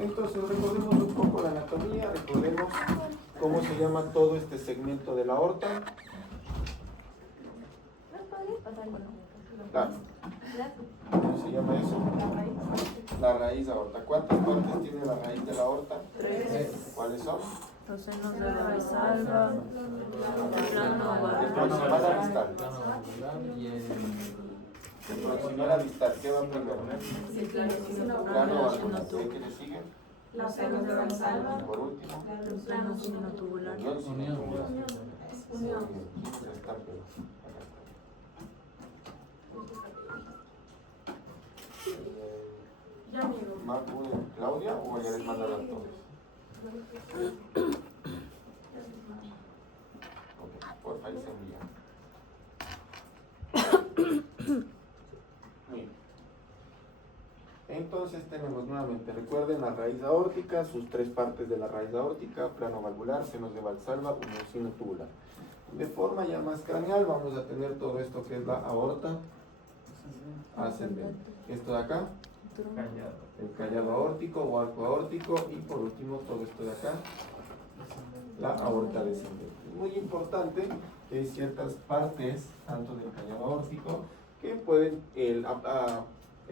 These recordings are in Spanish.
Entonces recordemos un poco la anatomía, recordemos cómo se llama todo este segmento de la aorta. ¿Cómo se llama eso? La raíz aorta. ¿Cuántas partes tiene la raíz de la aorta? 3. ¿Cuáles son? Los senos de la bisalva, el plano El proximal a distal. Y El proximal a distal. ¿Qué va primero? Plano valvular. ¿Qué le sigue? los senos de la bisalva, Y por último, el plano sinotubular. unión sinotubular. Unión. Ya está, pero acá Ya, amigo. está. ¿Marco, Claudia o ya les mandan a todos? Ok, por ahí se envía. Muy bien. Entonces tenemos nuevamente, recuerden la raíz aórtica, sus tres partes de la raíz aórtica, plano valvular, senos de Valsalva, unión sinotubular. De forma ya más craneal vamos a tener todo esto que es la aorta ascendente. Esto de acá, el callado aórtico o arco aórtico, y por último todo esto de acá, la aorta descendente. Muy importante que hay ciertas partes, tanto del callado aórtico, que pueden, el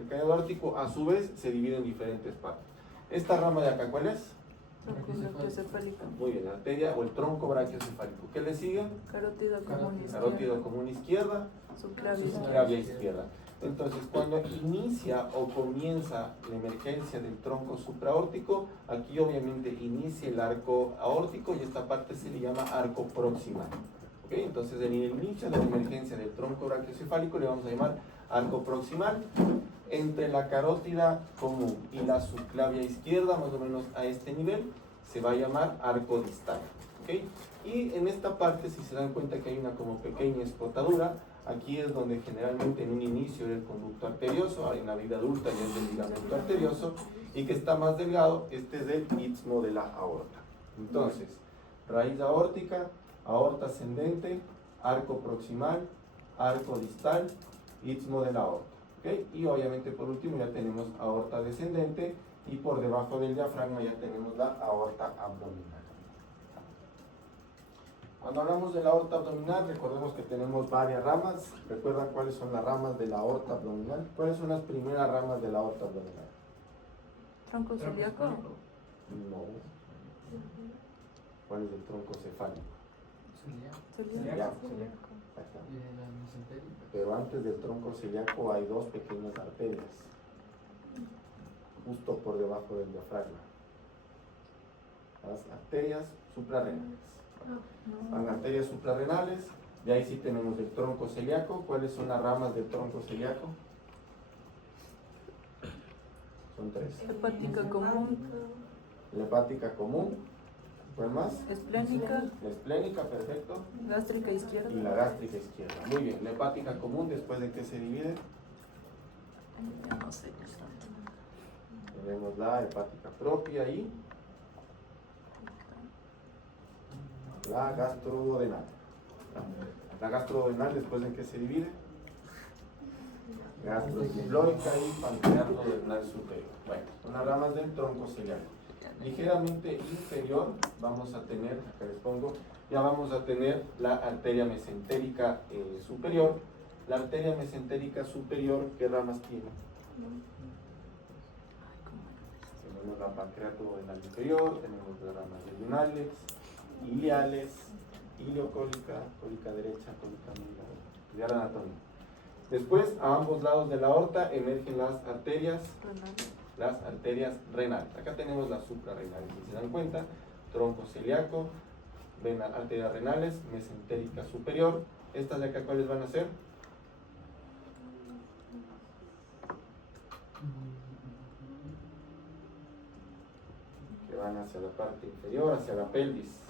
callado aórtico a su vez se divide en diferentes partes. Esta rama de acá, ¿cuál es? Tronco brachiocefálico. Muy bien, la arteria o el tronco brachiocefálico. ¿Qué le sigue? Carótido común Carótido izquierdo. común izquierda, Subclavia subclavia izquierda. Entonces, cuando inicia o comienza la emergencia del tronco supraórtico, aquí obviamente inicia el arco aórtico y esta parte se le llama arco proximal. ¿Ok? Entonces, en el inicio de la emergencia del tronco brachiocefálico le vamos a llamar arco proximal. Entre la carótida común y la subclavia izquierda, más o menos a este nivel, se va a llamar arco distal. ¿Ok? Y en esta parte, si se dan cuenta que hay una como pequeña escotadura, aquí es donde generalmente en un inicio del conducto arterioso, en la vida adulta ya es del ligamento arterioso, y que está más delgado, este es el istmo de la aorta. Entonces, raíz aórtica, aorta ascendente, arco proximal, arco distal, istmo de la aorta. ¿Okay? Y obviamente por último ya tenemos aorta descendente y por debajo del diafragma ya tenemos la aorta abdominal. Cuando hablamos de la aorta abdominal, recordemos que tenemos varias ramas. ¿Recuerdan cuáles son las ramas de la aorta abdominal? ¿Cuáles son las primeras ramas de la aorta abdominal? Tronco celíaco. No. ¿Cuál es el tronco cefálico? Celíaco. Ahí está. Pero antes del tronco celíaco hay dos pequeñas arterias, justo por debajo del diafragma. Las arterias suprarrenales. Las arterias suprarrenales, de ahí sí tenemos el tronco celíaco. ¿Cuáles son las ramas del tronco celíaco? Son tres. Hepática común. La hepática común, ¿cuál más? Esplénica. La esplénica, perfecto. Gástrica izquierda. Y la gástrica izquierda. Muy bien, la hepática común, ¿después de qué se divide? No sé. Tenemos la hepática propia y la gastrodenal. La gastrodenal, ¿después de qué se divide? Gastroepilórica y pancreatodenal superior. Bueno, son las ramas del tronco celíaco. Ligeramente inferior vamos a tener, acá les pongo, ya vamos a tener la arteria mesentérica superior. La arteria mesentérica superior, ¿qué ramas tiene? Tenemos la pancreatodenal inferior, tenemos las ramas renales, iliales, iliocólica, cólica derecha, cólica media, ya la anatomía. Después, a ambos lados de la aorta emergen las arterias renales. Acá tenemos las suprarrenales, si se dan cuenta, tronco celíaco, arterias renales, mesentérica superior. Estas de acá, ¿cuáles van a ser? Que van hacia la parte inferior, hacia la pelvis.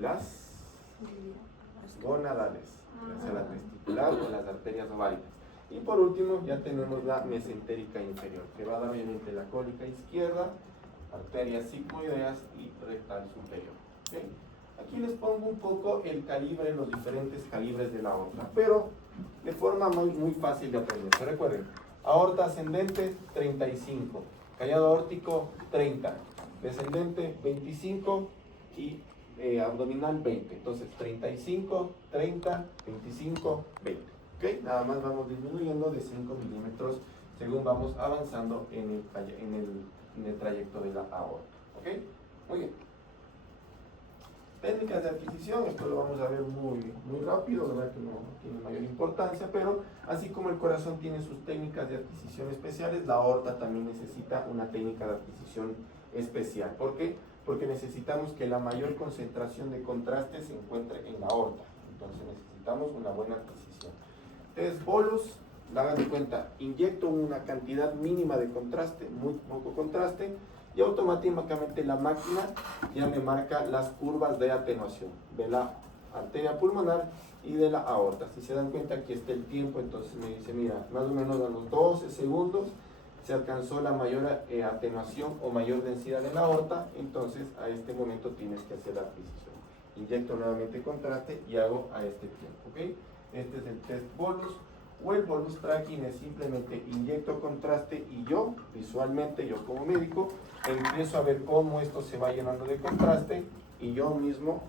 Las gonadales, hacia la testicular o las arterias ováricas. Y por último ya tenemos la mesentérica inferior, que va a dar obviamente la cólica izquierda, arterias sigmoideas y rectal superior. ¿Okay? Aquí les pongo un poco el calibre, los diferentes calibres de la aorta, pero de forma muy fácil de aprender. Recuerden, aorta ascendente 35, Callado aórtico 30, descendente 25 y abdominal 20. Entonces 35, 30, 25, 20. ¿Ok? Nada más vamos disminuyendo de 5 milímetros según vamos avanzando en el trayecto de la aorta. ¿Ok? Muy bien. Técnicas de adquisición, esto lo vamos a ver muy rápido, verdad que no tiene mayor importancia, pero así como el corazón tiene sus técnicas de adquisición especiales, la aorta también necesita una técnica de adquisición especial. ¿Por qué? Porque necesitamos que la mayor concentración de contraste se encuentre en la aorta, entonces necesitamos una buena adquisición. Entonces, bolos, hagan de cuenta, inyecto una cantidad mínima de contraste, muy poco contraste, y automáticamente la máquina ya me marca las curvas de atenuación de la arteria pulmonar y de la aorta. Si se dan cuenta, aquí está el tiempo, entonces me dice, mira, más o menos a los 12 segundos se alcanzó la mayor atenuación o mayor densidad de la aorta, entonces a este momento tienes que hacer la adquisición. Inyecto nuevamente contraste y hago a este tiempo, ¿ok? Este es el test bolus. O el bolus tracking es simplemente inyecto contraste y yo, visualmente, yo como médico, empiezo a ver cómo esto se va llenando de contraste y yo mismo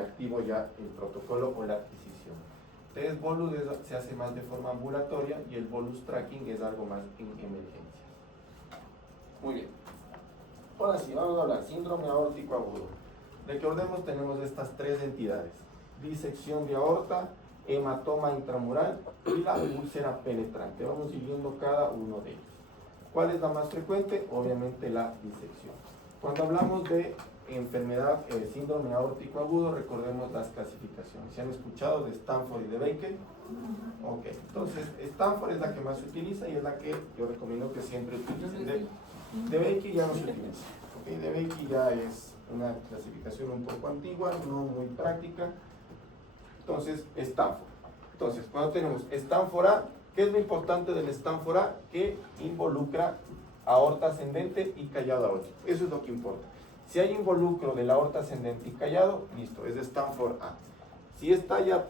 activo ya el protocolo o la adquisición. Entonces, bolus se hace más de forma ambulatoria y el bolus tracking es algo más en emergencias. Muy bien. Ahora sí, vamos a hablar síndrome aórtico agudo. Recordemos, tenemos estas tres entidades: disección de aorta, hematoma intramural y la úlcera penetrante. Vamos siguiendo cada uno de ellos. ¿Cuál es la más frecuente? Obviamente la disección. Cuando hablamos de enfermedad, síndrome aórtico agudo, recordemos las clasificaciones. ¿Se han escuchado de Stanford y de Baker? Ok, entonces Stanford es la que más se utiliza y es la que yo recomiendo que siempre utilicen. De Baker ya no se utiliza. Okay, de Baker ya es una clasificación un poco antigua, no muy práctica. Entonces, Stanford. Entonces, cuando tenemos Stanford A, ¿qué es lo importante del Stanford A? Que involucra aorta ascendente y callado aórtico. Eso es lo que importa. Si hay involucro de la aorta ascendente y callado, listo, es de Stanford A. Si está ya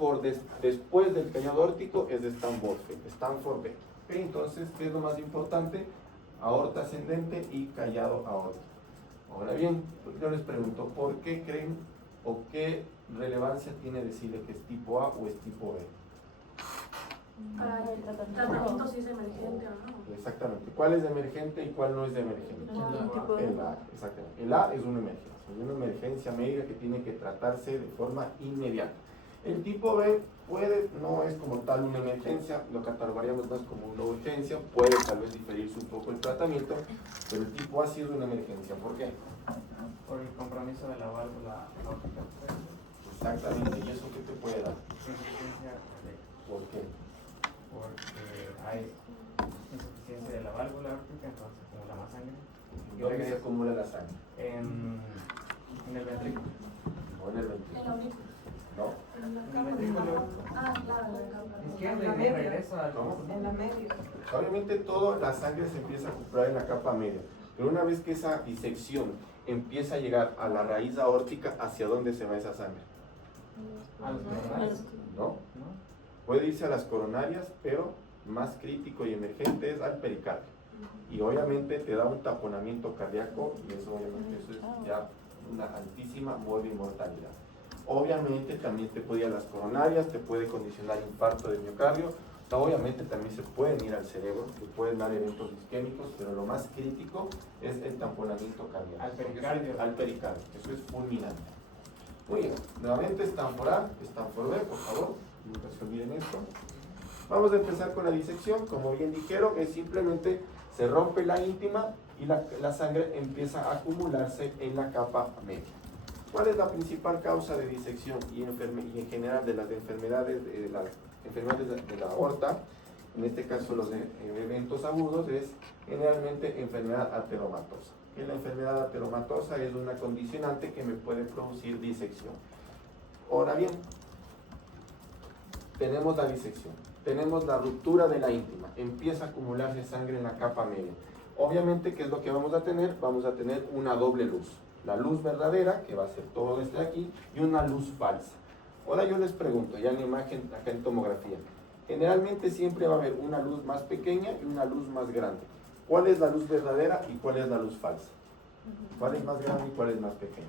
después del callado aórtico, es de Stanford B. ¿Okay? Entonces, ¿qué es lo más importante? Aorta ascendente y callado aórtico. Ahora bien, yo les pregunto, ¿por qué creen o qué relevancia tiene decirle que es tipo A o es tipo B? Tratamiento si es emergente o no. Exactamente. ¿Cuál es de emergente y cuál no es de emergente? El A, exactamente. El A es una emergencia médica que tiene que tratarse de forma inmediata. El tipo B no es como tal una emergencia, lo catalogaríamos más como una urgencia, puede tal vez diferirse un poco el tratamiento, pero el tipo A sí es una emergencia. ¿Por qué? Por el compromiso de la válvula aórtica. Exactamente, ¿y eso qué te puede dar? Insuficiencia cardíaca. ¿Por qué? Porque hay insuficiencia de la válvula aórtica, entonces acumula más sangre. ¿Dónde se acumula la sangre? En el ventrículo. No en el ventrículo. En la aurícula. ¿No? En el ventrículo Ah, claro, en la capa. izquierdo y de regreso al. ¿Cómo? En la media. Obviamente toda la sangre se empieza a acumular en la capa media, pero una vez que esa disección empieza a llegar a la raíz aórtica, ¿hacia dónde se va esa sangre? A los coronarios. ¿No? ¿No? Puede irse a las coronarias, pero más crítico y emergente es al pericardio. Y obviamente te da un taponamiento cardíaco y eso es ya una altísima mortalidad. Obviamente también te puede ir a las coronarias, te puede condicionar infarto de miocardio, obviamente también se pueden ir al cerebro, te pueden dar eventos isquémicos, pero lo más crítico es el tamponamiento cardíaco. Al pericardio. Al pericardio, eso es fulminante. Muy bien, nuevamente Stanford A, Stanford B, por favor, nunca se olviden esto. Vamos a empezar con la disección. Como bien dijeron, es simplemente se rompe la íntima y la sangre empieza a acumularse en la capa media. ¿Cuál es la principal causa de disección y en general de las enfermedades de la aorta? En este caso los eventos agudos es generalmente enfermedad ateromatosa. Y la enfermedad ateromatosa es una condicionante que me puede producir disección. Ahora bien, tenemos la disección, tenemos la ruptura de la íntima, empieza a acumularse sangre en la capa media. Obviamente, ¿qué es lo que vamos a tener? Vamos a tener una doble luz. La luz verdadera, que va a ser todo desde aquí, y una luz falsa. Ahora yo les pregunto, ya en la imagen, acá en tomografía, generalmente siempre va a haber una luz más pequeña y una luz más grande. ¿Cuál es la luz verdadera y cuál es la luz falsa? ¿Cuál es más grande y cuál es más pequeña?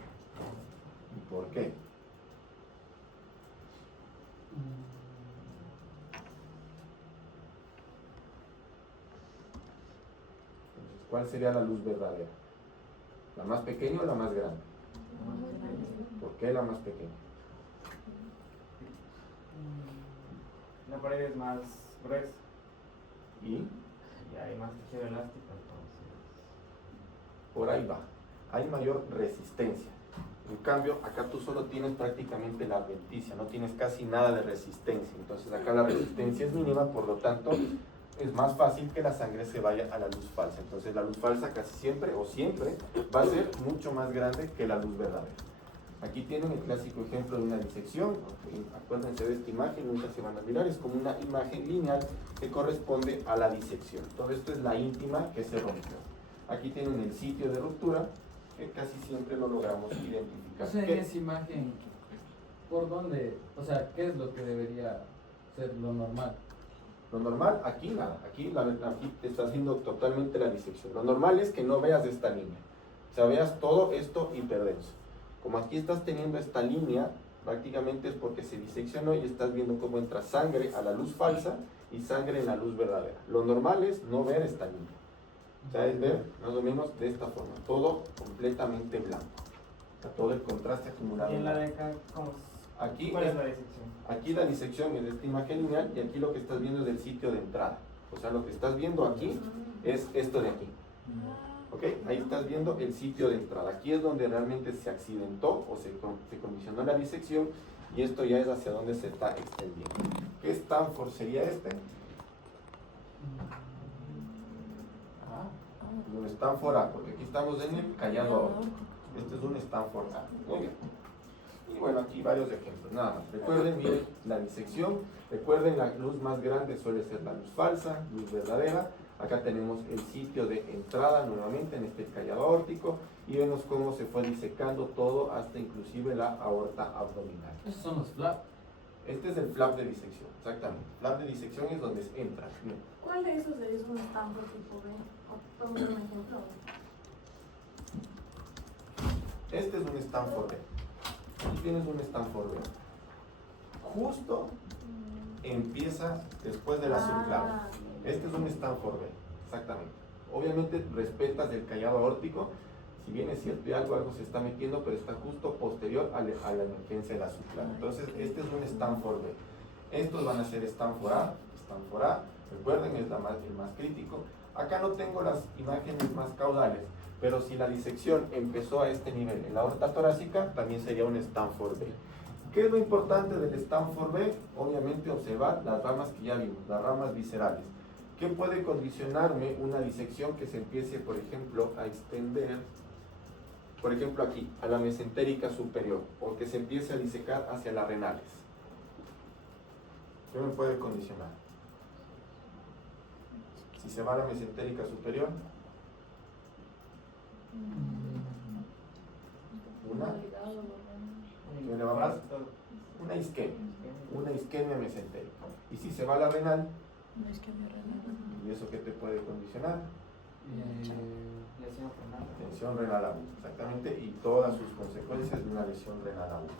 ¿Y por qué? Entonces, ¿cuál sería la luz verdadera? ¿La más pequeña o la más grande? ¿Por qué la más pequeña? La pared es más gruesa Y y hay más tejido elástico, entonces. por ahí va. Hay mayor resistencia. En cambio, acá tú solo tienes prácticamente la adventicia, no tienes casi nada de resistencia. Entonces acá la resistencia es mínima, por lo tanto es más fácil que la sangre se vaya a la luz falsa. Entonces la luz falsa casi siempre o siempre va a ser mucho más grande que la luz verdadera. Aquí tienen el clásico ejemplo de una disección. Acuérdense de esta imagen, nunca se van a mirar, es como una imagen lineal que corresponde a la disección. Todo esto es la íntima que se rompió. Aquí tienen el sitio de ruptura, que casi siempre lo logramos identificar. O sea, en ¿Qué? esa imagen, ¿por dónde? O sea, ¿qué es lo que debería ser lo normal? Lo normal, aquí nada, aquí te está haciendo totalmente la disección. Lo normal es que no veas esta línea, o sea, veas todo esto hiperdenso. Como aquí estás teniendo esta línea, prácticamente es porque se diseccionó y estás viendo cómo entra sangre a la luz falsa y sangre en la luz verdadera. Lo normal es no ver esta línea, o sea, es ver más o menos de esta forma, todo completamente blanco, o sea, todo el contraste acumulado. ¿Y en la de acá, cómo es? Aquí ¿Cuál es la disección? Aquí la disección es de esta imagen lineal y aquí lo que estás viendo es del sitio de entrada. O sea, lo que estás viendo aquí es esto de aquí. ¿Ok? Ahí estás viendo el sitio de entrada. Aquí es donde realmente se accidentó o se condicionó la disección y esto ya es hacia donde se está extendiendo. ¿Qué Stanford sería este? Un Stanford A, porque aquí estamos en el callado aórtico. Este es un Stanford A. Muy bien. Y bueno, aquí varios ejemplos, nada más. Recuerden, miren la disección. Recuerden, la luz más grande suele ser la luz falsa, luz verdadera. Acá tenemos el sitio de entrada nuevamente en este callado aórtico y vemos cómo se fue disecando todo hasta inclusive la aorta abdominal. Esos son los flaps. Este es el flap de disección, exactamente. Flap de disección es donde entra. Miren. ¿Cuál de esos es un Stanford tipo B? ¿O podemos dar un ejemplo? Este es un Stanford B. Aquí tienes un Stanford B. Justo empieza después de la subclave. Este es un Stanford B, exactamente. Obviamente respetas el callado aórtico, si bien es cierto y algo se está metiendo, pero está justo posterior a la emergencia de la subclave. Entonces, este es un Stanford B. Estos van a ser Stanford A, Stanford A. Recuerden, es el más crítico. Acá no tengo las imágenes más caudales, pero si la disección empezó a este nivel en la aorta torácica, también sería un Stanford B. ¿Qué es lo importante del Stanford B? Obviamente observar las ramas que ya vimos, las ramas viscerales. ¿Qué puede condicionarme una disección que se empiece, por ejemplo, a extender, por ejemplo aquí, a la mesentérica superior, o que se empiece a disecar hacia las renales? ¿Qué me puede condicionar? Si se va a la mesentérica superior, ¿qué le va a dar? Una isquemia mesentérica. Y si se va a la renal, ¿y eso qué te puede condicionar? Lesión renal. Tensión renal aguda, exactamente, y todas sus consecuencias de una lesión renal aguda.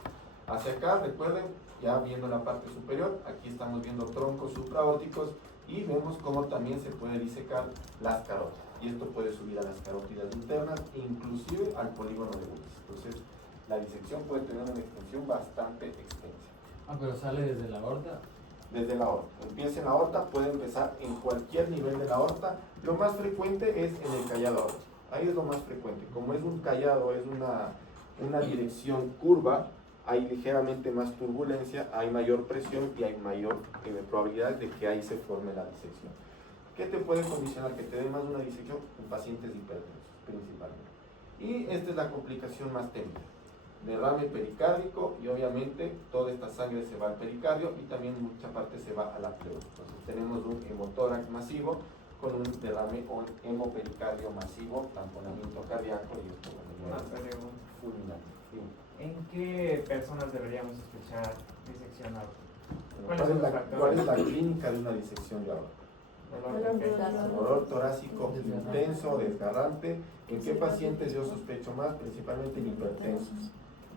Hacia acá, recuerden, ya viendo la parte superior, aquí estamos viendo troncos supraórticos y vemos cómo también se puede disecar las carótidas. Y esto puede subir a las carótidas internas e inclusive al polígono de Willis. Entonces, la disección puede tener una extensión bastante extensa. Ah, pero sale desde la aorta. Desde la aorta. Empieza en la aorta, puede empezar en cualquier nivel de la aorta. Lo más frecuente es en el callado aórtico. Ahí es lo más frecuente. Como es un callado, es una dirección curva, hay ligeramente más turbulencia, hay mayor presión y hay mayor probabilidad de que ahí se forme la disección. ¿Qué te puede condicionar que te dé más una disección? En pacientes hipertensos, principalmente. Y esta es la complicación más temida. Derrame pericárdico y obviamente toda esta sangre se va al pericardio y también mucha parte se va a la pleura. Entonces tenemos un hemotórax masivo con un derrame o hemopericardio masivo, tamponamiento cardíaco y esto Una pregunta. fulminante. Sí. ¿En qué personas deberíamos sospechar disección aórtica? ¿Cuál es la clínica de una disección de aorta? Dolor torácico intenso, desgarrante. ¿En qué pacientes yo sospecho más? Principalmente en hipertensos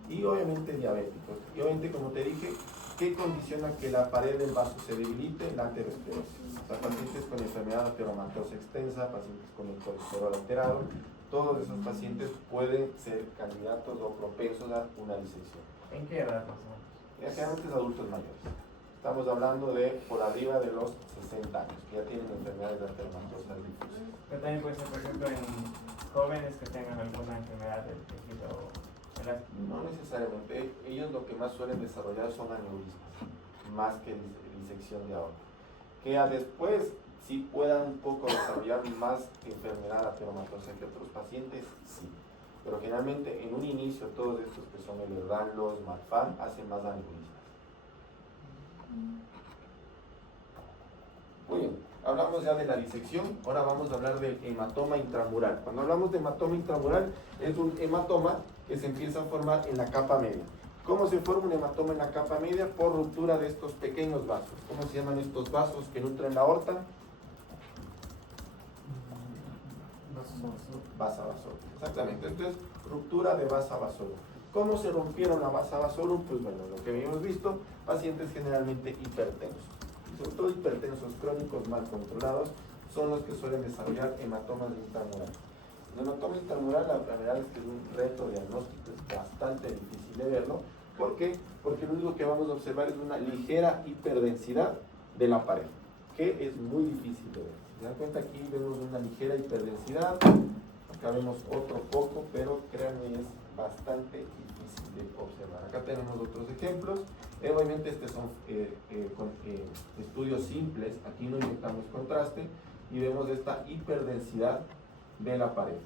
y obviamente diabéticos. Y obviamente, como te dije, ¿qué condiciona que la pared del vaso se debilite? La aterosclerosis. O sea, pacientes con enfermedad ateromatosa extensa, pacientes con el colesterol alterado, todos esos pacientes pueden ser candidatos o propensos a una disección. ¿En qué edad más o menos? Generalmente es adultos mayores. Estamos hablando de por arriba de los 60 años, que ya tienen enfermedades ateromatosas difusas. Pero también puede ser, por ejemplo, en jóvenes que tengan alguna enfermedad del tejido elástico. No necesariamente. Ellos lo que más suelen desarrollar son aneurismas, más que disección de aorta. Que después sí puedan un poco desarrollar más enfermedad ateromatosa que otros pacientes, sí. Pero generalmente en un inicio todos estos que son el Ehlers-Danlos, Marfan, hacen más aneurismas. Muy bien, hablamos ya de la disección, ahora vamos a hablar del hematoma intramural. Cuando hablamos de hematoma intramural, es un hematoma que se empieza a formar en la capa media. ¿Cómo se forma un hematoma en la capa media? Por ruptura de estos pequeños vasos. ¿Cómo se llaman estos vasos que nutren la aorta? Vasa vasorum. Exactamente, entonces ruptura de vasa vasorum. ¿Cómo se rompieron la vasa vasorum? Pues bueno, lo que habíamos visto, pacientes generalmente hipertensos. Y sobre todo hipertensos crónicos mal controlados son los que suelen desarrollar hematomas intramural. El hematoma intramural, la verdad es que es un reto diagnóstico, es bastante difícil de verlo. ¿Por qué? Porque lo único que vamos a observar es una ligera hiperdensidad de la pared, que es muy difícil de ver. Si se dan cuenta, aquí vemos una ligera hiperdensidad, acá vemos otro poco, pero créanme, es bastante difícil de observar. Acá tenemos otros ejemplos. Obviamente estos son estudios simples, aquí no inyectamos contraste y vemos esta hiperdensidad de la pared.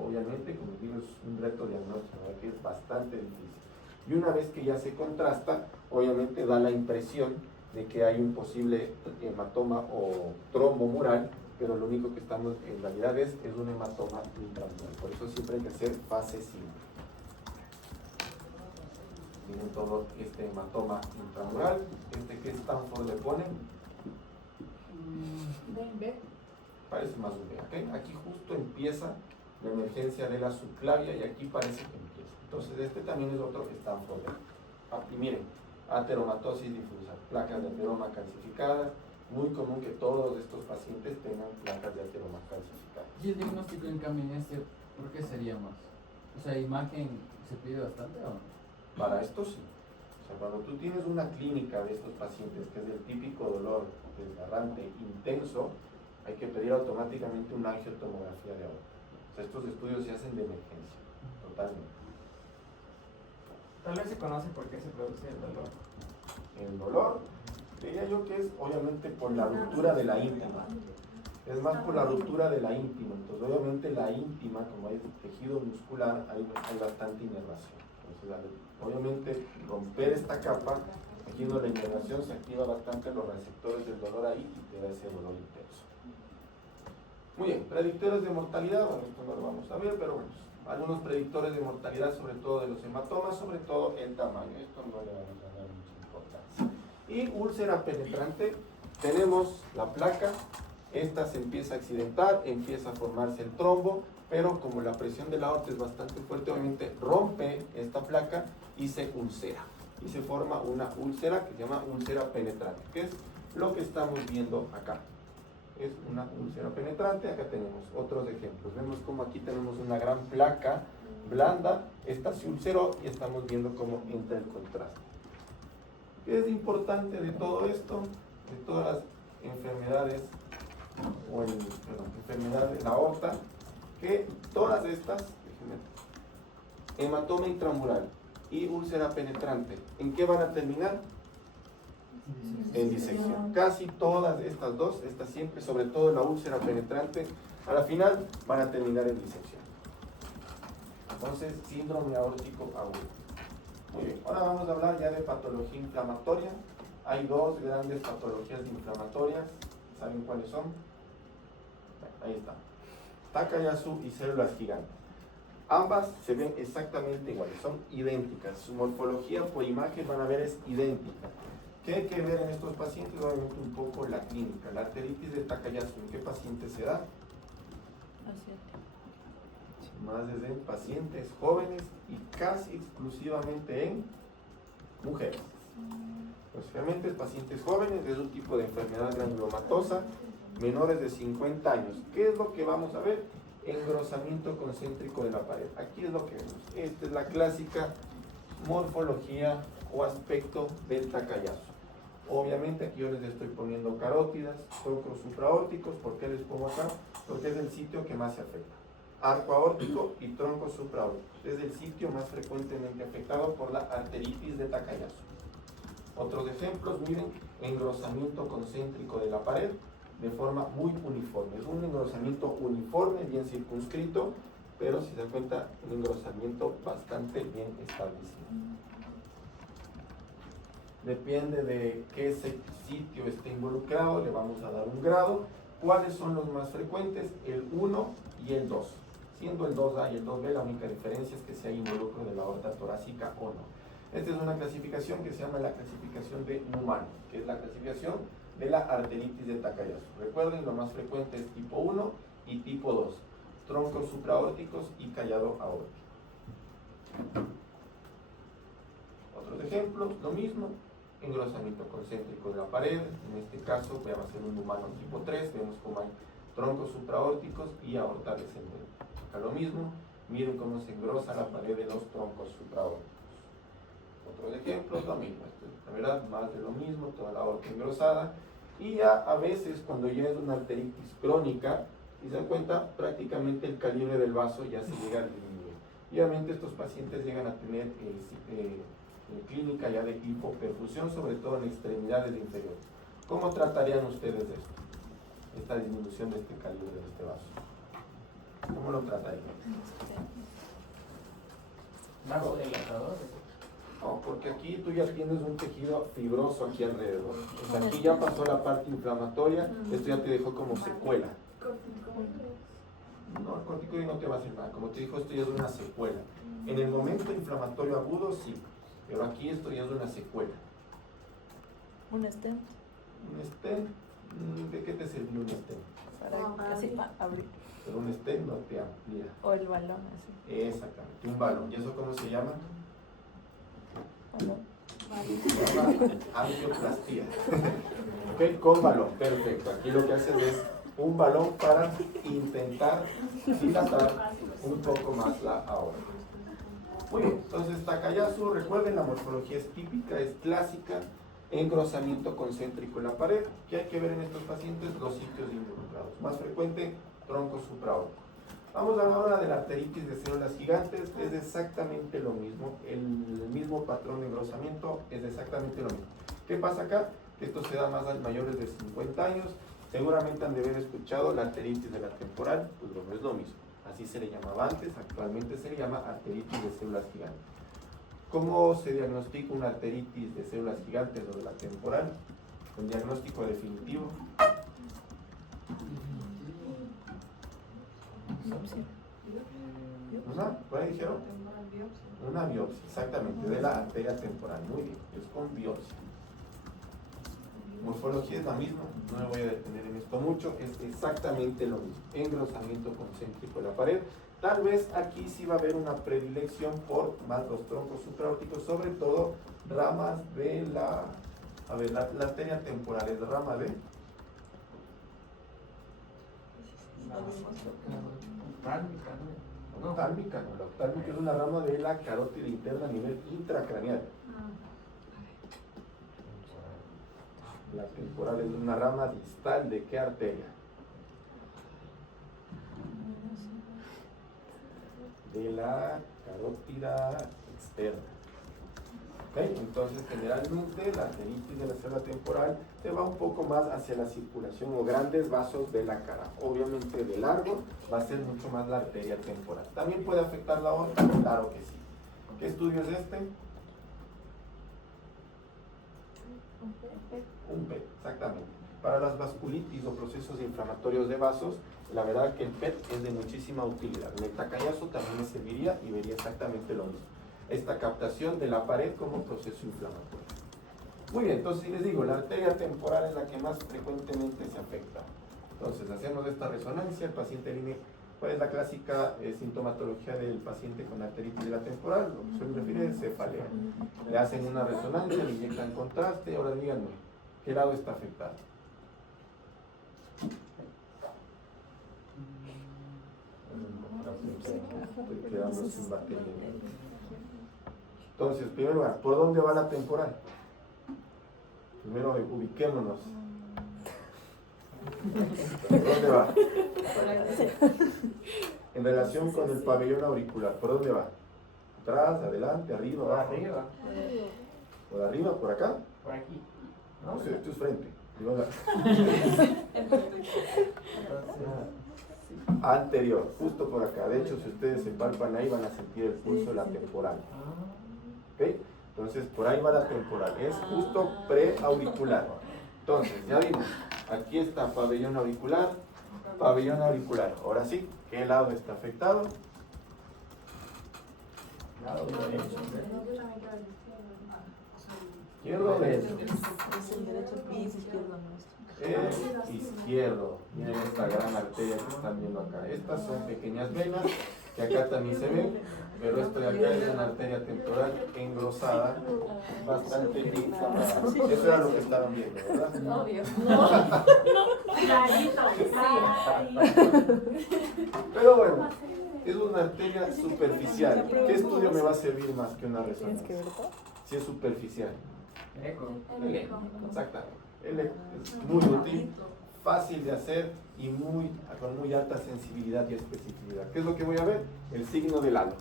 Obviamente, como digo, es un reto diagnóstico, ¿verdad? Que es bastante difícil. Y una vez que ya se contrasta, obviamente da la impresión de que hay un posible hematoma o trombo mural, pero lo único que estamos en realidad es un hematoma intramural. Por eso siempre hay que hacer fase simple. Miren todo este hematoma intramural, que Stanford le pone. B. Parece más un B, ¿ok? Aquí justo empieza la emergencia de la subclavia y aquí parece que empieza. Entonces este también es otro Stanford B. Y miren, ateromatosis difusa, placas de ateroma calcificadas, muy común que todos estos pacientes tengan placas de ateroma calcificadas. ¿Y el diagnóstico en cambio en este, por qué sería más? O sea, ¿imagen se pide bastante o no? Para esto sí. O sea, cuando tú tienes una clínica de estos pacientes que es el típico dolor desgarrante intenso, hay que pedir automáticamente una angiotomografía de aorta. O sea, estos estudios se hacen de emergencia, totalmente. Tal vez se conoce por qué se produce el dolor. El dolor, diría yo que es obviamente por la ruptura de la íntima. Es más por la ruptura de la íntima. Entonces, obviamente la íntima, como hay tejido muscular, hay bastante inervación. Entonces, obviamente, romper esta capa, aquí donde la inervación se activa bastante los receptores del dolor ahí y te da ese dolor intenso. Muy bien, predictores de mortalidad, bueno, esto no lo vamos a ver, pero bueno, algunos predictores de mortalidad, sobre todo de los hematomas, sobre todo el tamaño. Esto no le vamos a dar mucha importancia. Y úlcera penetrante, tenemos la placa, esta se empieza a accidentar, empieza a formarse el trombo, pero como la presión de la aorta es bastante fuerte, obviamente rompe esta placa y se ulcera. Y se forma una úlcera que se llama úlcera penetrante, que es lo que estamos viendo acá. Es una úlcera penetrante. Acá tenemos otros ejemplos. Vemos como aquí tenemos una gran placa blanda, esta se ulceró y estamos viendo cómo entra el contraste. ¿Qué es importante de todo esto? De todas las enfermedades enfermedad de la aorta, que todas estas, hematoma intramural y úlcera penetrante, ¿en qué van a terminar? En disección. Casi todas estas dos, estas siempre, sobre todo la úlcera penetrante, a la final van a terminar en disección. Entonces, síndrome aórtico agudo. Muy bien, ahora vamos a hablar ya de patología inflamatoria. Hay dos grandes patologías inflamatorias. ¿Saben cuáles son? Ahí está. Takayasu y células gigantes. Ambas se ven exactamente iguales, son idénticas. Su morfología por imagen van a ver es idéntica. ¿Qué hay que ver en estos pacientes? Obviamente un poco la clínica. La arteritis de Takayasu, ¿en qué paciente se da? Más desde pacientes jóvenes y casi exclusivamente en mujeres. Básicamente pacientes jóvenes es un tipo de enfermedad granulomatosa, menores de 50 años. ¿Qué es lo que vamos a ver? Engrosamiento concéntrico de la pared. Aquí es lo que vemos. Esta es la clásica morfología o aspecto del Takayasu. Obviamente aquí yo les estoy poniendo carótidas, troncos supraórticos. ¿Por qué les pongo acá? Porque es el sitio que más se afecta. Arco aórtico y tronco supraórtico. Es el sitio más frecuentemente afectado por la arteritis de Takayasu. Otros ejemplos, miren, engrosamiento concéntrico de la pared de forma muy uniforme. Es un engrosamiento uniforme, bien circunscrito, pero si se dan cuenta, un engrosamiento bastante bien establecido. Depende de qué sitio esté involucrado, le vamos a dar un grado. ¿Cuáles son los más frecuentes? El 1 y el 2. Siendo el 2A y el 2B, la única diferencia es que si hay involucro de la aorta torácica o no. Esta es una clasificación que se llama la clasificación de Neumann, que es la clasificación de la arteritis de Takayasu. Recuerden, lo más frecuente es tipo 1 y tipo 2. Troncos supraórticos y callado aórtico. Otros ejemplos, lo mismo. Engrosamiento concéntrico de la pared. En este caso, voy a hacer un humano tipo 3. Vemos cómo hay troncos supraórticos y aorta descendente. Acá lo mismo. Miren cómo se engrosa la pared de los troncos supraórticos. Otros ejemplos, lo mismo. La verdad, más de lo mismo, toda la aorta engrosada. Y ya a veces, cuando ya es una arteritis crónica, si se dan cuenta, prácticamente el calibre del vaso ya se llega a disminuir. Y obviamente estos pacientes llegan a tener clínica ya de hipoperfusión, sobre todo en extremidades inferiores. ¿Cómo tratarían ustedes esto? Esta disminución de este calibre de este vaso. ¿Cómo lo tratarían? ¿Vaso dilatador? No, porque aquí tú ya tienes un tejido fibroso aquí alrededor. O sea, aquí ya pasó la parte inflamatoria, esto ya te dejó como secuela. No, el corticoide no te va a hacer nada. Como te dijo, esto ya es una secuela. En el momento inflamatorio agudo, sí. Pero aquí esto ya es una secuela. ¿Un stent? ¿Un stent? ¿De qué te sirve un stent? Para así abrir. Pero un stent no te amplía. O el balón, así. Exactamente, un balón. ¿Y eso cómo se llama? Balón. Se llama angioplastía. Ok, con balón, perfecto. Aquí lo que haces es un balón para intentar dilatar un poco más la aorta. Muy bien, entonces Takayasu, recuerden, la morfología es típica, es clásica, engrosamiento concéntrico en la pared. ¿Qué hay que ver en estos pacientes? Los sitios involucrados. Más frecuente, tronco supraórtico. Vamos a hablar ahora de la arteritis de células gigantes. Es exactamente lo mismo, el mismo patrón de engrosamiento es exactamente lo mismo. ¿Qué pasa acá? Que esto se da más a mayores de 50 años. Seguramente han de haber escuchado la arteritis de la temporal, pues no es lo mismo. Así se le llamaba antes, actualmente se le llama arteritis de células gigantes. ¿Cómo se diagnostica una arteritis de células gigantes o de la temporal? Un diagnóstico definitivo. ¿Por ahí dijeron? Una biopsia, exactamente, de la arteria temporal. Muy bien, es con biopsia. Morfología es la misma, no me voy a detener en esto mucho, es exactamente lo mismo. Engrosamiento concéntrico de la pared. Tal vez aquí sí va a haber una predilección por más los troncos supraórticos, sobre todo ramas de la... A ver, la arteria temporal es rama de... Oftálmica, no, la oftálmica es una rama de la carótida interna a nivel intracraneal. La temporal es una rama distal de qué arteria? De la carótida externa. ¿Okay? Entonces, generalmente la arteritis de la célula temporal se va un poco más hacia la circulación o grandes vasos de la cara. Obviamente, de largo va a ser mucho más la arteria temporal. ¿También puede afectar la aorta? Claro que sí. ¿Qué estudio es este? Un PET, exactamente. Para las vasculitis o procesos inflamatorios de vasos, la verdad que el PET es de muchísima utilidad. En el Takayasu también me serviría y vería exactamente lo mismo. Esta captación de la pared como proceso inflamatorio. Muy bien, entonces les digo, la arteria temporal es la que más frecuentemente se afecta. Entonces hacemos esta resonancia, el paciente viene, ¿cuál es la clásica sintomatología del paciente con arteritis de la temporal? Lo que suele referir es cefalea. Le hacen una resonancia, le inyectan contraste, ahora díganme, ¿qué lado está afectado? Quedamos sin batería. Entonces, primero, ¿por dónde va la temporal? Primero ubiquémonos. ¿Por dónde va? En relación con el pabellón auricular, ¿por dónde va? ¿Atrás, adelante, arriba, Por abajo? arriba, ¿Por arriba, por acá? por aquí. No, sí, esto es frente. Anterior, justo por acá. De hecho, si ustedes se palpan ahí, van a sentir el pulso de la temporal. ¿Ok? Entonces, por ahí va la temporal. Es justo preauricular. Entonces, ya vimos. Aquí está pabellón auricular. Pabellón auricular. Ahora sí, ¿qué lado está afectado? Lado derecho. Izquierdo o derecho. Es el derecho y es izquierdo nuestro. Izquierdo. Miren esta gran arteria que están viendo acá. Estas son pequeñas venas que acá también se ven, pero esto de acá es una arteria temporal engrosada, bastante inflamada. Eso era lo que estaban viendo, ¿verdad? Obvio. Pero bueno, es una arteria superficial. ¿Qué estudio me va a servir más que una resonancia? Si es superficial. Eco. El eco, exactamente. El eco es muy útil, fácil de hacer y con muy alta sensibilidad y especificidad. ¿Qué es lo que voy a ver? El signo del halo.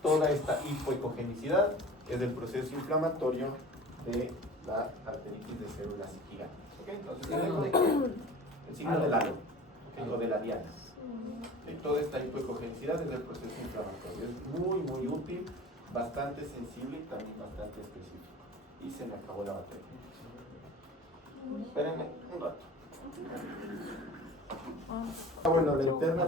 Toda esta hipoecogenicidad es el proceso inflamatorio de la arteritis de células gigantes. ¿Ok? Entonces, el signo del halo, o de la diana. Toda esta hipoecogenicidad es el proceso inflamatorio. Es muy útil, bastante sensible y también bastante específico. Y se me acabó la batería. Espérenme un rato. Bueno, la interna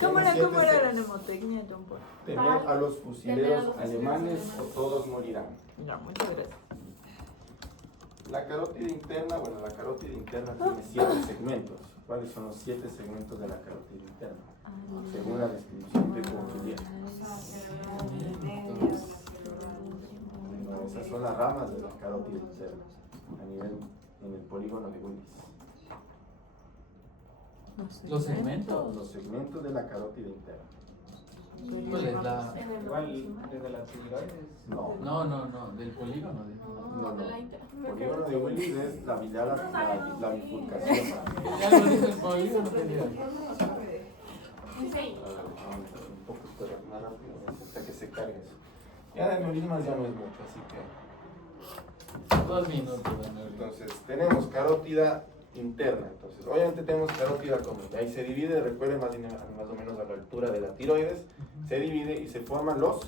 ¿Cómo era la mnemotecnia, John Paul? tener a los fusileros alemanes o todos morirán. Ya, muchas gracias. La carótida interna, la carótida interna tiene 7 segmentos. ¿Cuáles son los 7 segmentos de la carótida interna? Según la descripción de Confidier. Esas son las ramas de la carótida interna a nivel en el polígono de Willis. Los segmentos. Los segmentos de la carótida interna. ¿Cuál es la...? Igual desde la tiroides. No, del polígono. no. Polígono de Willis es la bifurcación. Ya lo dice el polígono. Un poco más rápido, hasta que se cargue eso. Ya de aneurismas ya no es mucho, así que... 2 minutos de aneurisma. Entonces, tenemos carótida interna. Entonces, obviamente tenemos carótida común. Ahí se divide, recuerden, más o menos a la altura de la tiroides. Se divide y se forman los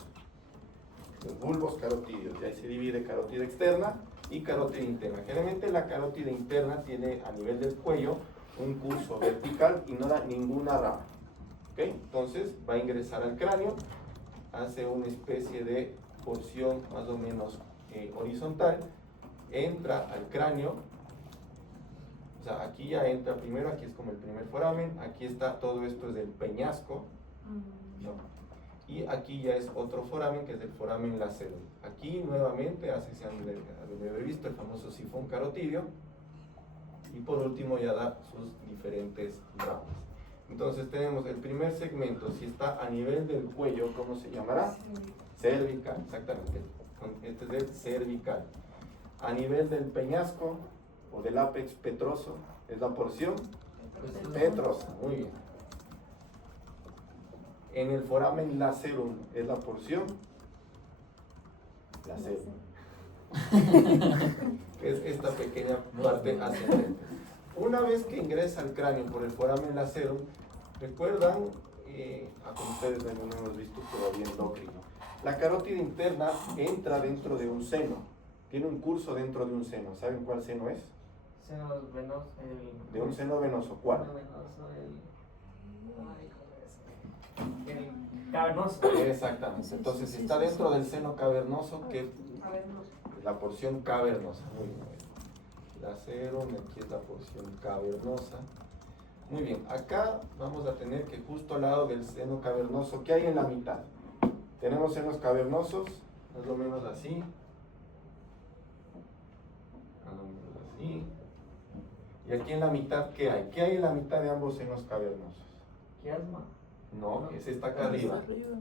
bulbos carotídeos. Y ahí se divide carótida externa y carótida interna. Generalmente la carótida interna tiene a nivel del cuello un curso vertical y no da ninguna rama. ¿Ok? Entonces, va a ingresar al cráneo, hace una especie de porción más o menos horizontal, entra al cráneo, o sea, aquí ya entra primero, aquí es como el primer foramen, aquí está, todo esto es del peñasco, ¿no? Y aquí ya es otro foramen, que es el foramen lacero. Aquí nuevamente hace, se han de haber visto el famoso sifón carotídeo, y por último ya da sus diferentes ramas. Entonces tenemos el primer segmento, si está a nivel del cuello, ¿cómo se llamará? Cervical, exactamente. Este es el cervical. A nivel del peñasco o del ápex petroso, es la porción petrosa, muy bien. En el foramen lacerum es la porción lacerum. Es esta pequeña parte ascendente. Una vez que ingresa al cráneo por el foramen lacerum, recuerdan, como ustedes no hemos visto todavía endocrino, la carótida interna entra dentro de un seno, tiene un curso dentro de un seno. ¿Saben cuál seno es? Seno venoso. De un seno venoso, ¿cuál? El Cavernoso. Exactamente. Entonces está dentro del seno cavernoso, que es la porción cavernosa. Muy bien. La serum, aquí es la porción cavernosa. Muy bien, acá vamos a tener que justo al lado del seno cavernoso, ¿qué hay en la mitad? Tenemos senos cavernosos, más o menos así. Más o menos así. Y aquí en la mitad, ¿qué hay? ¿Qué hay en la mitad de ambos senos cavernosos? Quiasma. No, ese está acá arriba. Arriba.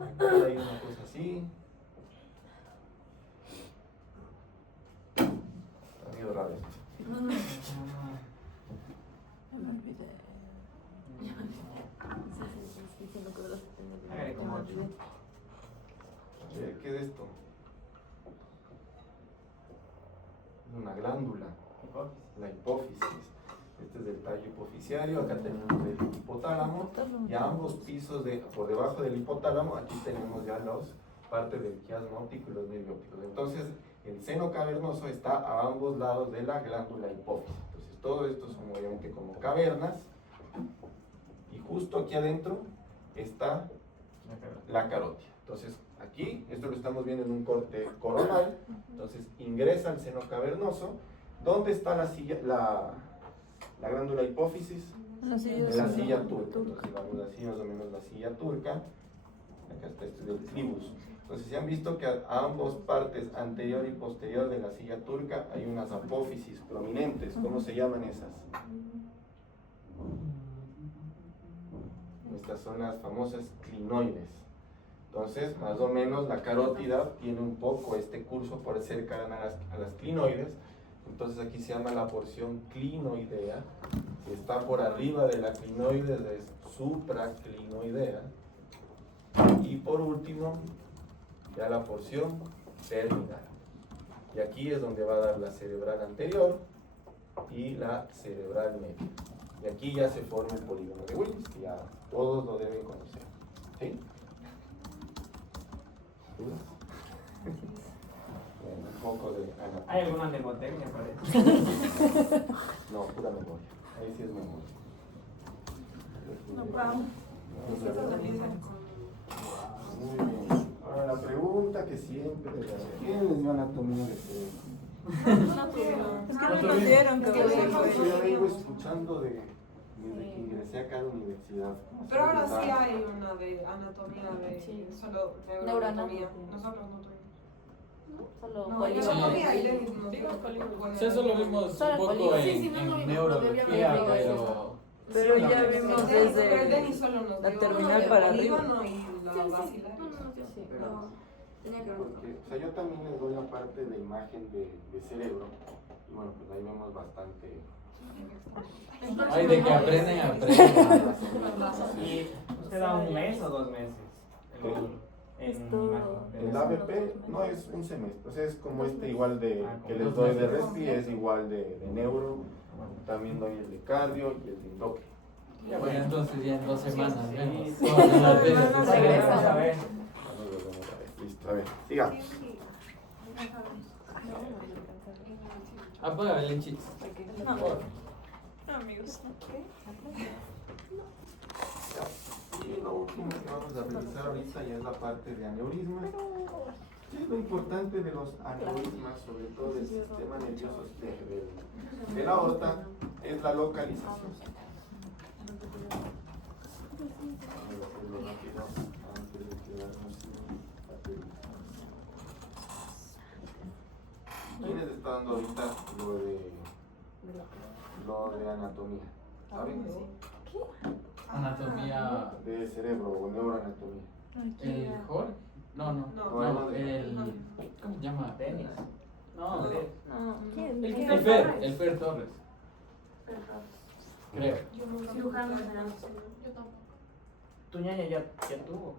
Acá hay una cosa así. Está medio raro esto. Me olvidé. Hágale como 8. A ver, ¿qué es esto? Una glándula, la hipófisis. Este es el tallo hipoficiario, acá tenemos el hipotálamo y a ambos pisos, por debajo del hipotálamo, aquí tenemos ya las partes del quiasma óptico y los nervios ópticos. Entonces, el seno cavernoso está a ambos lados de la glándula hipófisis. Entonces, todo esto son obviamente como cavernas y justo aquí adentro está la carótida. Entonces, aquí, esto lo estamos viendo en un corte coronal, entonces ingresa al seno cavernoso. ¿Dónde está la glándula hipófisis? En la silla turca. Entonces vamos así más o menos la silla turca. Acá está este del tribus. Entonces se han visto que a ambas partes, anterior y posterior de la silla turca, hay unas apófisis prominentes. ¿Cómo se llaman esas? Estas son las famosas clinoides. Entonces, más o menos la carótida tiene un poco este curso por ser cercana a las clinoides. Entonces aquí se llama la porción clinoidea. Si está por arriba de la clinoide es supraclinoidea. Y por último, ya la porción terminal. Y aquí es donde va a dar la cerebral anterior y la cerebral media. Y aquí ya se forma el polígono de Willis, que ya todos lo deben conocer. ¿Sí? ¿Dudas? Bueno, un poco de anatomía. ¿Hay alguna mnemotecnia para eso? No, pura memoria. Ahí sí es memoria. No, wow. Muy bien. Ahora la pregunta que siempre les hago. ¿Quién les dio anatomía de cerebro? Es que no nos dieron, Yo vengo escuchando desde que ingresé acá a la universidad. Pero ahora sí hay una de anatomía de solo neuroanatomía. Nosotros no tuvimos. Solo No, polígono. anatomía y Denis nos dio. Sí, eso lo vimos Solo un poco polígono. en, Sí, sí, no, en no, neurología, no, Pero sí, ya no, vimos Pero el desde Denis solo nos la dio terminal el para arriba. polígono y la basilar. Porque, o sea, yo también les doy la parte de imagen de cerebro. Y bueno, pues ahí vemos bastante. Ay, de que aprenden. ¿Y usted da un mes o 2 meses? El módulo. El ABP no es un semestre, o sea, es como este igual de que les doy de respi, es igual de neuro, también doy el de cardio y el de endocrino. Ya bueno, entonces ya en 2 semanas vemos Sí. todas las veces de Vamos cerebro. a ver. Listo, a ver, sigamos. Apaga el chis. amigos. Y lo último que vamos a revisar ahorita ya es la parte de aneurismas. ¿Qué es lo importante de los aneurismas, sobre todo del sistema nervioso de la aorta? Es la localización. Vamos a hacerlo rápido antes de quedarnos sin papelito. ¿Quién les está dando ahorita lo de anatomía? ¿Saben? Anatomía. De cerebro o neuroanatomía. ¿El Jorge? No, el. ¿Cómo se llama? Denis. No, ¿Quién? el Fer Torres. Creo. Cirujano. Yo tampoco. ¿Tu ñaña ya tuvo?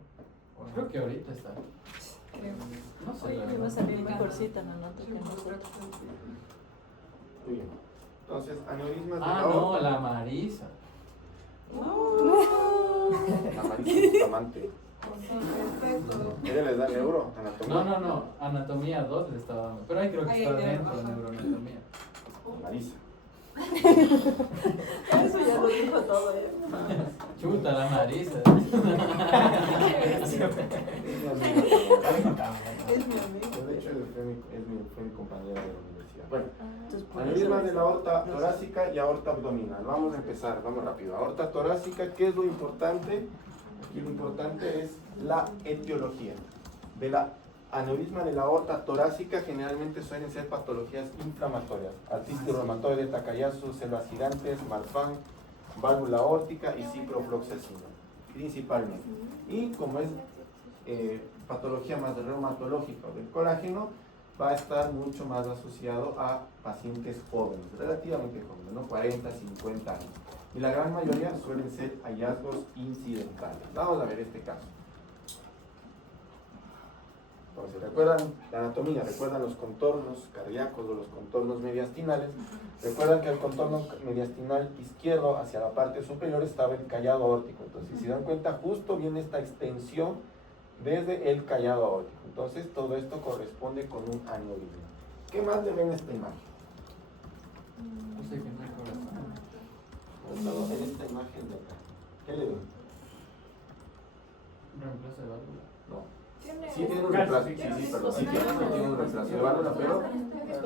¿O no? Creo que ahorita está. No sé. la Oye, va a verdad. salir mejorcita en la nota que nosotros. Muy bien. Entonces, aneurismas de Ah, la no, aorta. la Marisa. La Marisa Bustamante. Ella les da neuro, anatomía. No. Anatomía 2 le estaba dando. Pero ahí creo que Ahí está hay dentro de ajá. neuroanatomía. Marisa. Eso ya lo dijo todo, ¿eh? Chuta la nariz. Es mi amigo. Es mi amigo, de hecho fue mi compañera de la universidad. Bueno, Entonces, por aneurisma eso de la aorta torácica y aorta abdominal. Vamos a empezar, vamos rápido. Aorta torácica, ¿qué es lo importante? Aquí lo importante es la etiología. De la aneurisma de la aorta torácica generalmente suelen ser patologías inflamatorias. Artritis reumatoide de Takayasu, células gigantes, Marfan, válvula aórtica y ciprofloxacina, principalmente. Y como es patología más reumatológica del colágeno, va a estar mucho más asociado a pacientes jóvenes, relativamente jóvenes, ¿no? 40, 50 años. Y la gran mayoría suelen ser hallazgos incidentales. Vamos a ver este caso. Entonces, ¿recuerdan la anatomía? ¿Recuerdan los contornos cardíacos o los contornos mediastinales? Recuerdan que el contorno mediastinal izquierdo hacia la parte superior estaba el callado aórtico. Entonces, si se dan cuenta, justo viene esta extensión desde el callado aórtico. Entonces, todo esto corresponde con un aneurisma. ¿Qué más le ven a esta imagen? No sé qué es el corazón. Todo en esta imagen de acá. ¿Qué le ven? Reemplazo de válvula. No. Sí tiene un reemplazo, sí, perdón, sí tiene un reemplazo de válvula, pero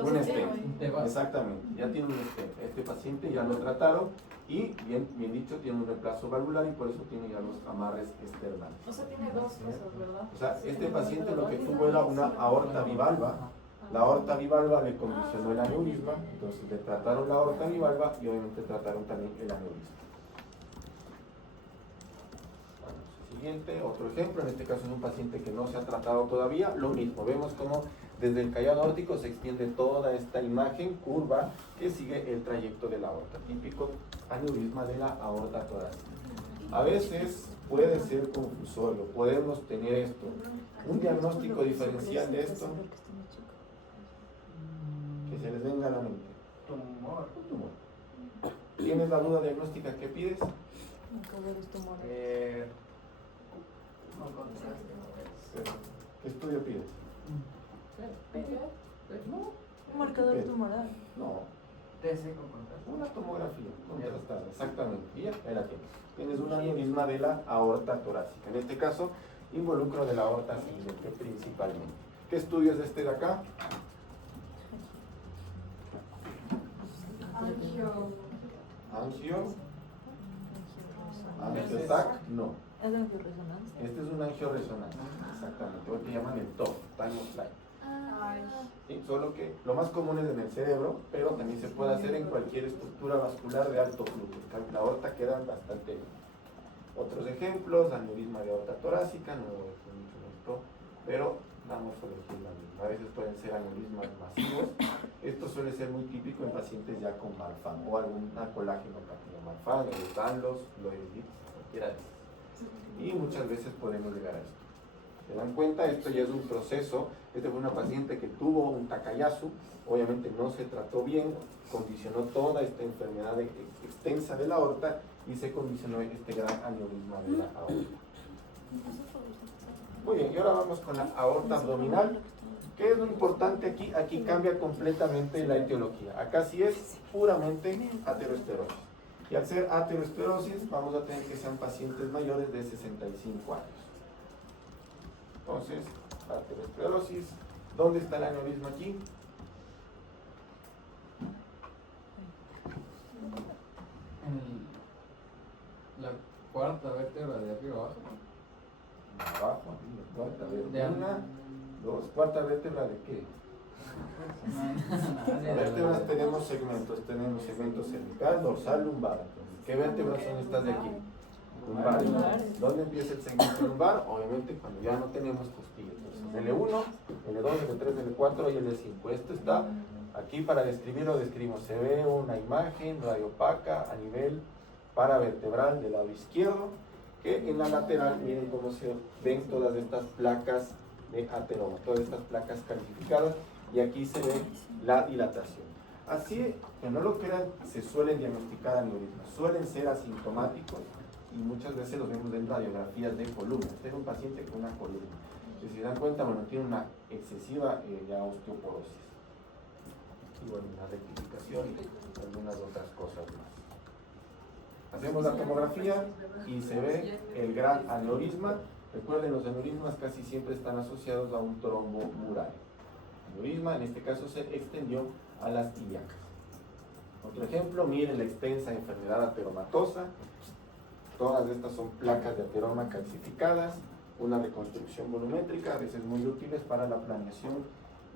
un stent. Exactamente, ya tiene un stent. Este paciente ya lo trataron y, bien dicho, tiene un reemplazo valvular y por eso tiene ya los amarres externales. O sea, tiene dos cosas, ¿verdad? O sea, este paciente lo que tuvo era una aorta bivalva. La aorta bivalva le condicionó el aneurisma, entonces le trataron la aorta bivalva y obviamente trataron también el aneurisma. Siguiente, otro ejemplo, en este caso es un paciente que no se ha tratado todavía, lo mismo, vemos como desde el callado aórtico se extiende toda esta imagen curva que sigue el trayecto de la aorta, típico aneurisma de la aorta torácica. A veces puede ser confusorio, podemos tener esto, un diagnóstico diferencial de esto, que se les venga a la mente. Tumor. Un tumor. ¿Tienes la duda diagnóstica que pides? ¿Qué estudio pides? No. Un marcador tumoral. No, TC con contraste. una tomografía contrastada, exactamente. Y ya, ahí la tienes. Tienes un aneurisma de la aorta torácica. En este caso, involucro de la aorta ascendente principalmente. ¿Qué estudio es este de acá? Angiotac, no. ¿Es de angioresonancia? Este es un angioresonancia, exactamente. Hoy te llaman el TOF, time of flight. Sí, solo que lo más común es en el cerebro, pero también se puede hacer en cualquier estructura vascular de alto flujo. La aorta queda bastante bien. Otros ejemplos, aneurisma de aorta torácica, no voy a decir mucho de esto, pero la morfología es la misma. A veces pueden ser aneurismas masivos. Esto suele ser muy típico en pacientes ya con Marfan o alguna colágenopatia Marfan, los Danlos, los Edits, cualquiera de esas. Y muchas veces podemos llegar a esto. ¿Se dan cuenta? Esto ya es un proceso. Este fue una paciente que tuvo un Takayasu, obviamente no se trató bien, condicionó toda esta enfermedad extensa de la aorta y se condicionó este gran aneurisma de la aorta. Muy bien, y ahora vamos con la aorta abdominal. ¿Qué es lo importante aquí? Aquí cambia completamente la etiología. Acá sí es puramente aterosclerosis. Y al ser aterosclerosis, vamos a tener que sean pacientes mayores de 65 años. Entonces, aterosclerosis. ¿Dónde está el aneurisma aquí? En la cuarta vértebra de arriba abajo. Abajo, arriba, cuarta De vértebra. Una, dos, cuarta vértebra de qué? Las Vértebras tenemos segmentos cervical, dorsal, lumbar. ¿Qué vértebras son estas de aquí? Lumbares. ¿Dónde empieza el segmento lumbar? Obviamente cuando ya no tenemos costillas. Entonces, L1, L2, L3, L4 y L5. Esto está aquí para describirlo, describimos. Se ve una imagen radiopaca a nivel paravertebral del lado izquierdo, que en la lateral, miren cómo se ven todas estas placas de ateroma, todas estas placas calcificadas, y aquí se ve la dilatación. Así, que no lo crean, se suelen diagnosticar aneurismas, suelen ser asintomáticos y muchas veces los vemos en radiografías de columna. Este es un paciente con una columna. Si se dan cuenta, bueno, tiene una excesiva ya osteoporosis. Y bueno, una rectificación y algunas otras cosas más. Hacemos la tomografía y se ve el gran aneurisma. Recuerden, los aneurismas casi siempre están asociados a un trombo mural. Aneurisma, en este caso, se extendió a las ilíacas. Otro ejemplo, miren la extensa enfermedad ateromatosa. Todas estas son placas de ateroma calcificadas. Una reconstrucción volumétrica, a veces muy útiles para la planeación,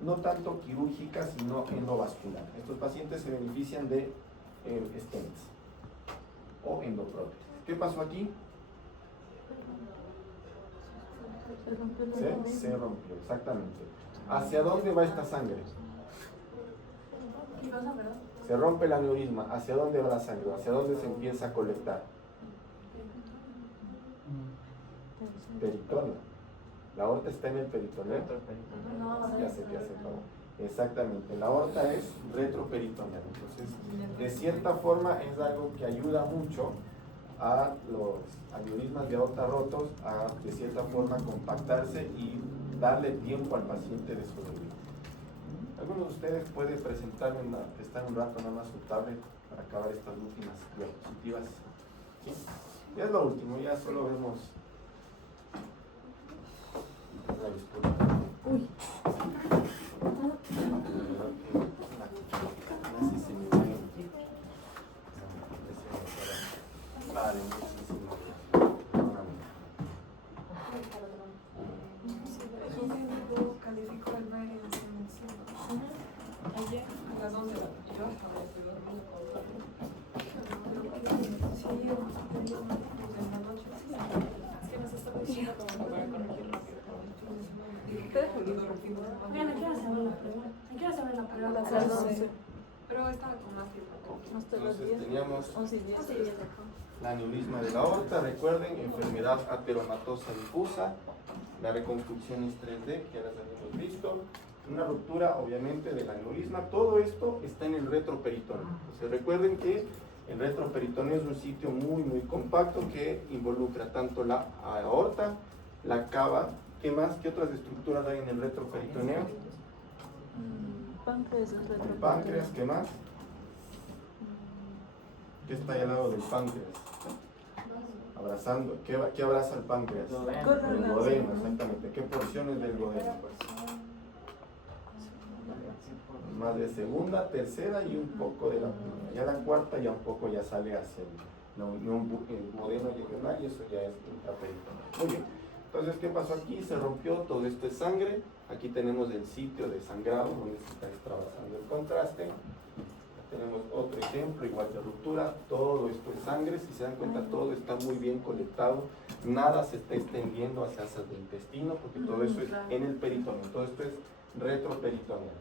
no tanto quirúrgica, sino endovascular. Estos pacientes se benefician de stents o endoprótesis. ¿Qué pasó aquí? Se rompió, exactamente. ¿Hacia dónde va esta sangre? Se rompe el aneurisma. ¿Hacia dónde va la sangre? ¿Hacia dónde se empieza a colectar? Peritoneo. La aorta está en el peritoneo. Ya sé que hace todo. Exactamente. La aorta es retroperitoneal. Entonces, de cierta forma, es algo que ayuda mucho a los aneurismas de aorta rotos a, de cierta forma, compactarse y darle tiempo al paciente de sobrevivir. ¿Alguno de ustedes puede presentarme prestar un rato nada más su tablet para acabar estas últimas diapositivas? ¿Sí? Ya es lo último, ya solo vemos. Uy. Vale, muchísimo. Calificó el baile en ayer a las 11 de la noche. Yo estaba dormido. Sí, en la noche. Es que nos estaba diciendo como para corregirlo. Mira, ¿a qué hora se abre la prueba? ¿A qué hora se abre la prueba? A las 11. Pero estaba con más tiempo. Entonces teníamos 11 y 10. la aneurisma de la aorta, recuerden, enfermedad ateromatosa difusa, la reconstrucción es 3D, que ya las habíamos visto, una ruptura obviamente del aneurisma. Todo esto está en el retroperitoneo. Entonces recuerden que el retroperitoneo es un sitio muy compacto que involucra tanto la aorta, la cava. ¿Qué más? ¿Qué otras estructuras hay en el retroperitoneo? Páncreas es El páncreas, ¿qué más? ¿Qué está ahí al lado del páncreas? Abrazando. ¿Qué abraza el páncreas? El duodeno, exactamente. ¿Qué porciones del duodeno? Más de segunda, tercera y un poco de la primera. Ya la cuarta ya un poco ya sale hacia la unión duodeno regional y eso ya es intraperitoneal. Muy bien. Entonces, ¿qué pasó aquí? Se rompió, todo esto es sangre. Aquí tenemos el sitio de sangrado donde se está extravasando el contraste. Tenemos otro ejemplo, igual de ruptura. Todo esto es sangre. Si se dan cuenta, todo está muy bien conectado. Nada se está extendiendo hacia el intestino porque todo eso es en el peritoneo. Todo esto es retroperitoneal.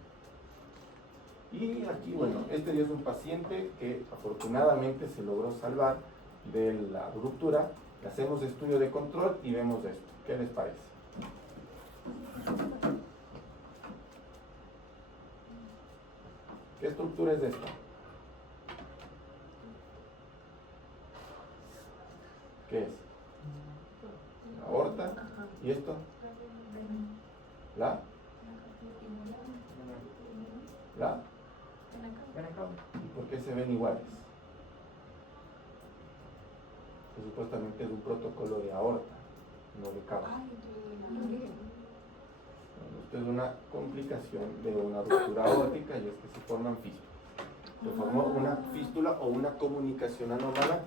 Y aquí, bueno, este ya es un paciente que afortunadamente se logró salvar de la ruptura. Le hacemos estudio de control y vemos esto. ¿Qué les parece? ¿Qué estructura es esta? ¿Qué es? La aorta. ¿Y esto? ¿La? ¿Y por qué se ven iguales? Que supuestamente es un protocolo de aorta, no de cava. Esto es una complicación de una ruptura aórtica y es que se forman fístulas. Se formó una fístula o una comunicación anómala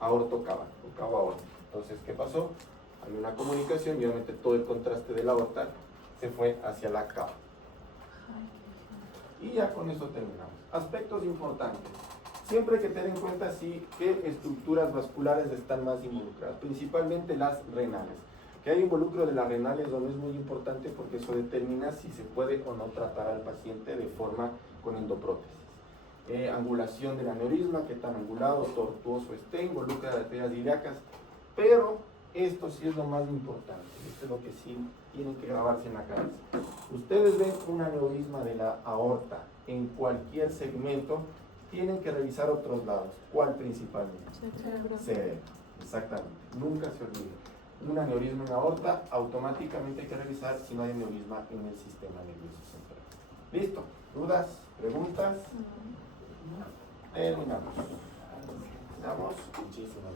aorto-cava o cava-aórtica. Entonces, ¿qué pasó? Hay una comunicación y obviamente todo el contraste de la aorta se fue hacia la cava. Y ya con eso terminamos. Aspectos importantes. Siempre hay que tener en cuenta qué estructuras vasculares están más involucradas, principalmente las renales. Que hay involucro de las renales no es muy importante porque eso determina si se puede o no tratar al paciente de forma con endoprótesis. Angulación del aneurisma, qué tan angulado, tortuoso esté, involucra las arterias ilíacas, pero esto sí es lo más importante, esto es lo que sí tienen que grabarse en la cabeza. Ustedes ven un aneurisma de la aorta en cualquier segmento, tienen que revisar otros lados. ¿Cuál principalmente? Cerebro. Exactamente. Nunca se olvide. Un aneurisma en la aorta, automáticamente hay que revisar si no hay aneurisma en el sistema nervioso central. ¿Listo? ¿Dudas? ¿Preguntas? Terminamos. Estamos. Muchísimas gracias.